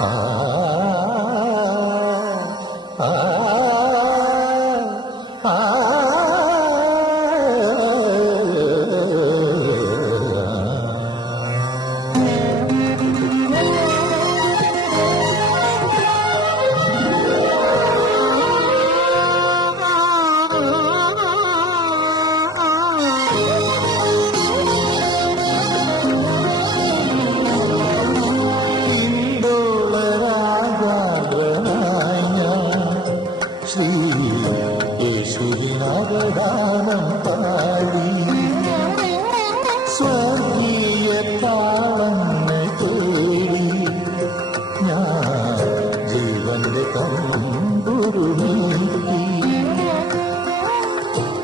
ആ ആ ആ യേശുവിനവദാനം പാടി സ്വർഗീയ താളങ്ങൾ തേടി ഞാൻ ജീവന്റെ തമ്പുരു നീട്ടി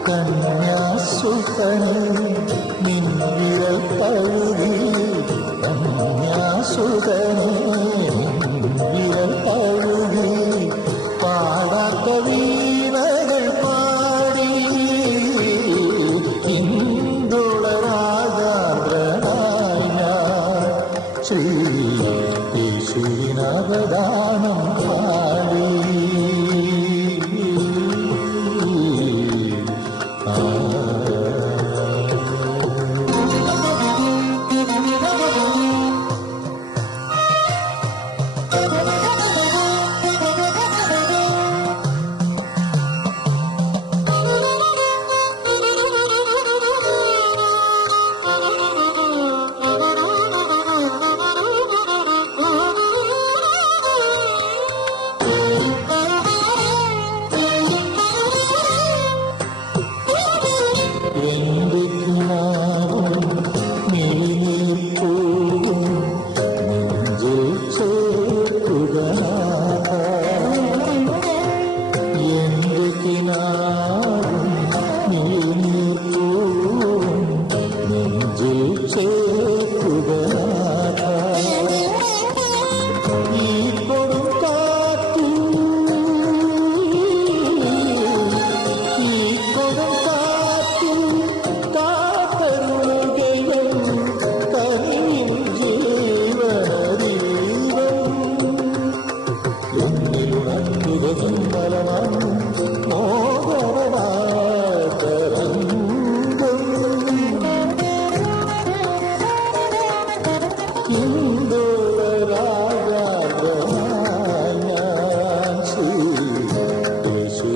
കന്യാസുതനെ നിൻവിരൽ തഴുകി കന്യാസുതനെ നിൻവിരൽ തഴുകി പാടാത്ത വീണകൾ പാടി ഇന്ദുളരാഗാദ്രനായ ശ്രീ യേശുവിനവദാനം പാടി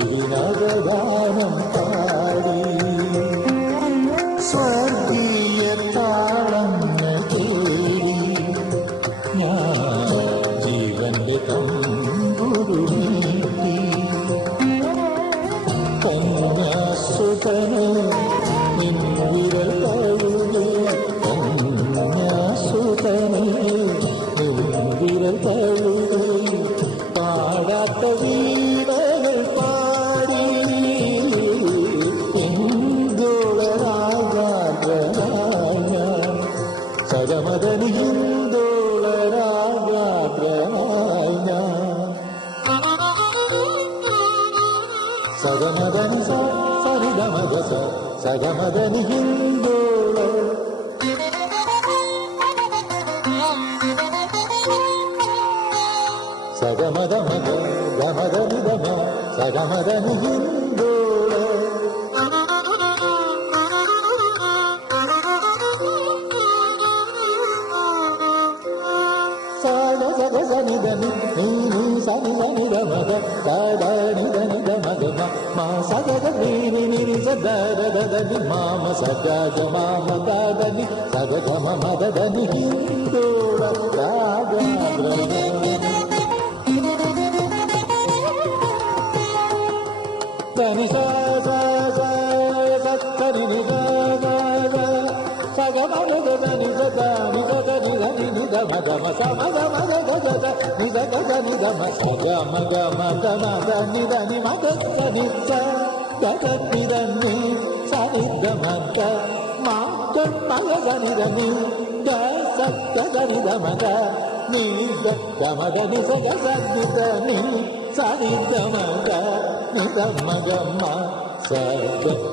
യേശുവിനവദാനം പാടി സ്വർഗീയ താളങ്ങൾ തേടി ഞാൻ ജീവന്റെ തമ്പുരു നീട്ടി കന്യാസുതനെ നിൻവിരൽ തഴുകി കന്യാസുതനെ നിൻവിരൽ തഴുകി പാടാത്ത വീണകൾ പാടി ഇന്ദുളരാഗാദ്രനായ സഗമദനി ഇന്ദുളരാഗാദ്രനായ സഗമദനി സരിഗമദ സഗമദനി ഇന്ദുള സഗമദ മദ ഗമദ നിദമ സഗമദനി ഇന്ദുള സഗ സഗ സനിദനി നീ സനി സനി ഗമദ സദനി ധനി ഗമദ മാ സഗ നീ നി സദ ദദനി മാമ സഗ മാമ ദദനി സഗ ഗമ മദ ധനി ഇന്ദുള രാഗാദ്രനായ ധനി സ സ സ സനി നി സ സ സ ഗ മ ഗ ധനി സ ധ നി സ ധ നി ധ നി നി ധ മ ധ മ സ മ ധ മ ധ ഗ ധ ധ നി ധ ഗ ധ നി ധ മ സ ഗ മ ഗ മ ധ മ ധ നി ധ നി മ ധ സ നി സ ഗ ധ നി ധ നി സ നി ധ മ ധ മ ഗ മ ഗ ധ നി ധ നി ഗ സ ഗ ധ നി ധ മ ധ നി ധ ഗ മ ധ നി സ ഗ സ നി ധ നി സ നി ധ മ ധ നി ധ മ ഗ മ സ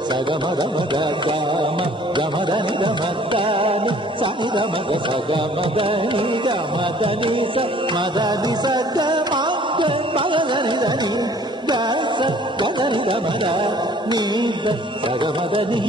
సగమద మద గమ గమదని గమదని సని గమద సగమదని గమదని స మదని సగ మగని దని గస గదని గమద నీ సగమదని